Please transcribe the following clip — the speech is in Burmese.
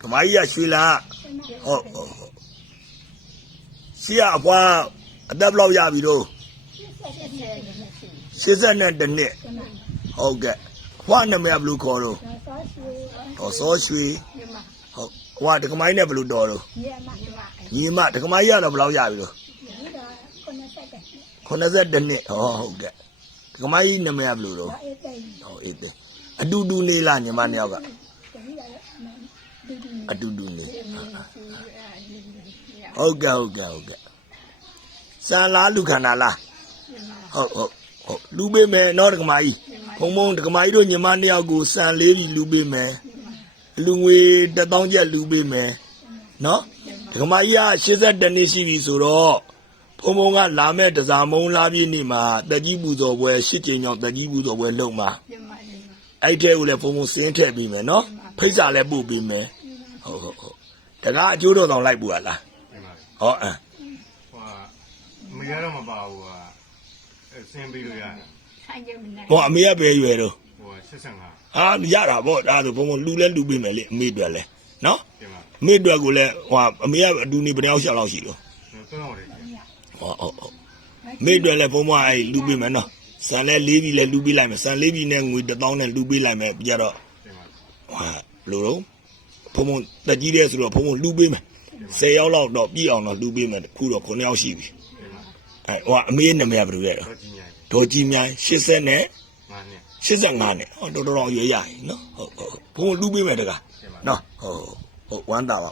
Kamai ya shila. Oh. Sia apa ada belau ya bido. Sisa na dene. Okay. Wa na me blue koro. Oh so shui. Oh. Wa de kamai na blue doro. Ni ma de kamai ya na belau ya bido. Kona sa dene. Oh okay. Kamai na me blue do. Oh ite. Adudu ni la ni ma ni yoga. Adudu ni. Okay. Sala lu khana la. Ho. Lu be me no de kamai. Phong de kamai do nyima ni yow ko san le bi lu be me. Lu ngwe 1000 ကျပ် lu be me. No? De kamai ya 82နှစ်ရှိပြီဆိုတော့ဖုံဖုံကလာမဲ့တစားမုံလာပြည့်နေ့မှာတက်ကြီးပူဇော်ပွဲ8ကြိမ်မြောက်တက်ကြီးပူဇော်ပွဲလုပ်မှာအဲ့ထဲကိုလည်းဖုံဖုံစင်းထည့်ပြီးမယ်နော်ဖိတ်စာလည်းပို့ပြီးမယ်ဟုတ်တကားအကျိုးတော်ဆောင်လိုက်ပူရလားဟောမရတော့မပါဘူးဆင်းပြီးလို့ရတယ်ဟောအမေကပဲရွယ်တော့85ဟာရတာပေါ့ဒါဆိုဖုံဖုံလူလဲလူပေးမယ်လေအမေအတွက်လဲနော်အမေအတွက်ကိုလည်းဟောအမေကအတူနေဘယ်နှယောက်လောက်ရှိတော့ဟုတ်မေ့တယ်လေဘုံမအဲ့လူပေးမယ်နော်စံလဲ4ပြီလဲလူပေးလိုက်မယ်စံ4ပြီနဲ့ငွေ1000နဲ့လူပေးလိုက်မယ်ပြတော့ဟာဘလို့တော့ဘုံတက်ကြီးတဲ့ဆိုတော့ဘုံလူပေးမယ်10ယောက်လောက်တော့ပြည့်အောင်တော့လူပေးမယ်ခုတော့9ယောက်ရှိပြီအဲ့ဟိုအမေနာမည်ဘယ်လိုလဲဒေါ်ကြီးမြိုင်80နဲ့85နဲ့ဟောတော်တော်ရွေးရရင်နော်ဟုတ်ဘုံလူပေးမယ်တကားနော်ဟုတ်ဝမ်းသာပါ